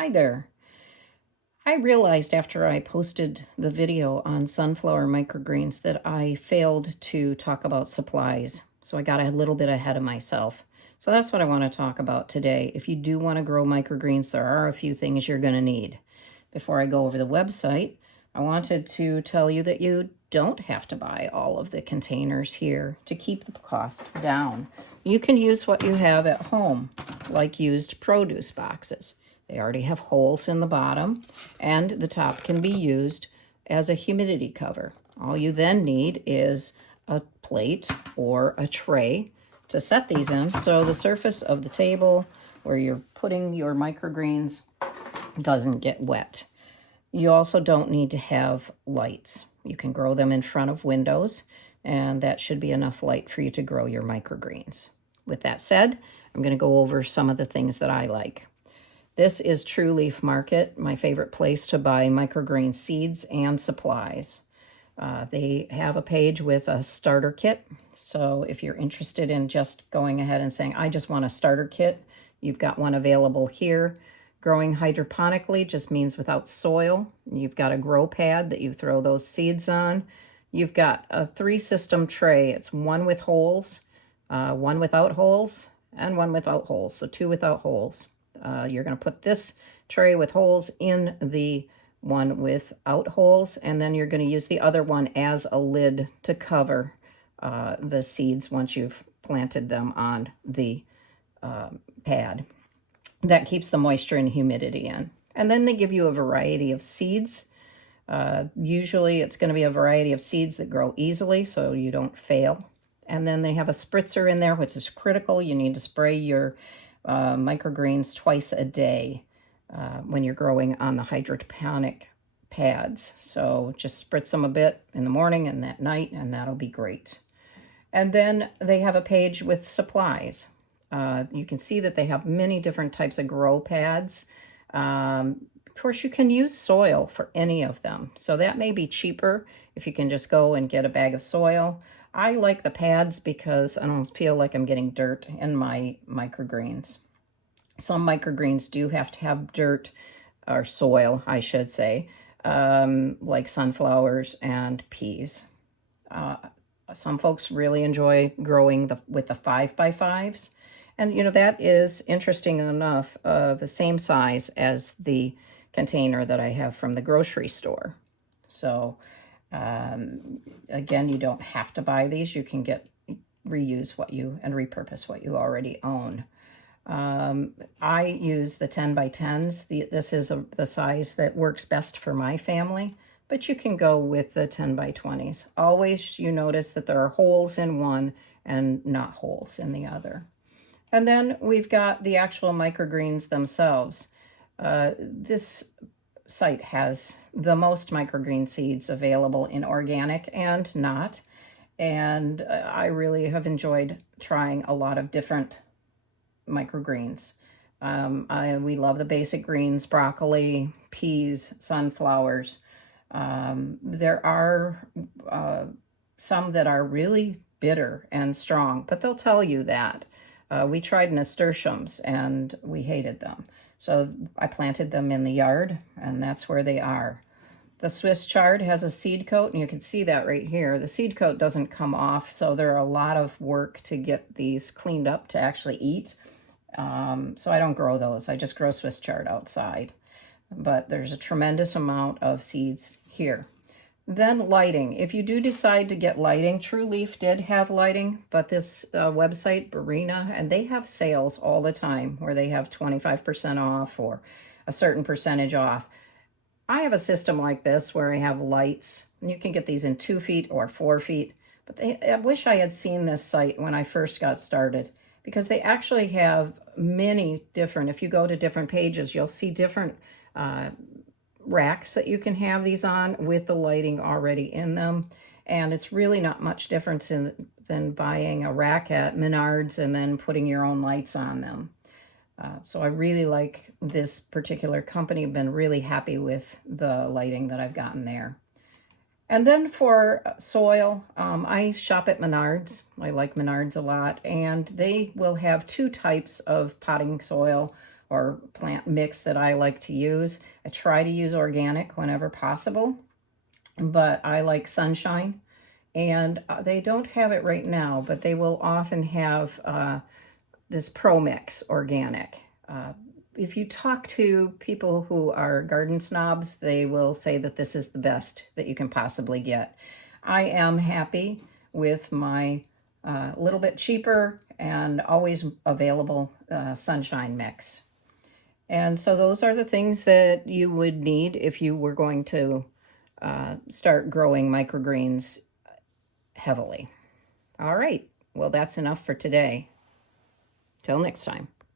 Hi there. I realized after I posted the video on sunflower microgreens that I failed to talk about supplies. So I got a little bit ahead of myself. So that's what I want to talk about today. If you do want to grow microgreens, there are a few things you're going to need. Before I go over the website, I wanted to tell you that you don't have to buy all of the containers here to keep the cost down. You can use what you have at home, like used produce boxes. They already have holes in the bottom, and the top can be used as a humidity cover. All you then need is a plate or a tray to set these in, so the surface of the table where you're putting your microgreens doesn't get wet. You also don't need to have lights. You can grow them in front of windows, and that should be enough light for you to grow your microgreens. With that said, I'm going to go over some of the things that I like. This is True Leaf Market, my favorite place to buy microgreen seeds and supplies. They have a page with a starter kit. So if you're interested in just going ahead and saying, I just want a starter kit, you've got one available here. Growing hydroponically just means without soil. You've got a grow pad that you throw those seeds on. You've got a 3-system tray. It's one with holes, one without holes, and one without holes. So 2 without holes. You're going to put this tray with holes in the one without holes, and then you're going to use the other one as a lid to cover the seeds once you've planted them on the pad. That keeps the moisture and humidity in. And then they give you a variety of seeds. Usually it's going to be a variety of seeds that grow easily so you don't fail. And then they have a spritzer in there, which is critical. You need to spray your microgreens twice a day when you're growing on the hydroponic pads. So just spritz them a bit in the morning and at night, and that'll be great. And then they have a page with supplies. You can see that they have many different types of grow pads. Of course, you can use soil for any of them. So that may be cheaper if you can just go and get a bag of soil. I like the pads because I don't feel like I'm getting dirt in my microgreens. Some microgreens do have to have dirt or soil, I should say, like sunflowers and peas. Some folks really enjoy growing with the 5x5s. And, that is interesting enough, the same size as the container that I have from the grocery store. So, again, you don't have to buy these. You can reuse and repurpose what you already own. I use the 10x10s. This is the size that works best for my family, but you can go with the 10x20s. Always you notice that there are holes in one and not holes in the other. And then we've got the actual microgreens themselves. This site has the most microgreen seeds available in organic and not. And I really have enjoyed trying a lot of different microgreens. We love the basic greens, broccoli, peas, sunflowers. There are some that are really bitter and strong, but they'll tell you that. We tried nasturtiums and we hated them. So I planted them in the yard, and that's where they are. The Swiss chard has a seed coat, and you can see that right here. The seed coat doesn't come off, so there are a lot of work to get these cleaned up to actually eat. So I don't grow those. I just grow Swiss chard outside. But there's a tremendous amount of seeds here. Then lighting. If you do decide to get lighting, True Leaf did have lighting, but this website, Barina, and they have sales all the time where they have 25% off or a certain percentage off. I have a system like this where I have lights. You can get these in 2 feet or 4 feet, but I wish I had seen this site when I first got started because they actually have many different, if you go to different pages, you'll see different racks that you can have these on with the lighting already in them. And it's really not much difference than buying a rack at Menards and then putting your own lights on them. So I really like this particular company. I've been really happy with the lighting that I've gotten there. And then for soil, I shop at Menards. I like Menards a lot. And they will have 2 types of potting soil. or plant mix that I like to use. I try to use organic whenever possible, but I like sunshine. And they don't have it right now, but they will often have this Pro Mix organic. If you talk to people who are garden snobs, they will say that this is the best that you can possibly get. I am happy with my little bit cheaper and always available sunshine mix. And so those are the things that you would need if you were going to start growing microgreens heavily. All right, well, that's enough for today. Till next time.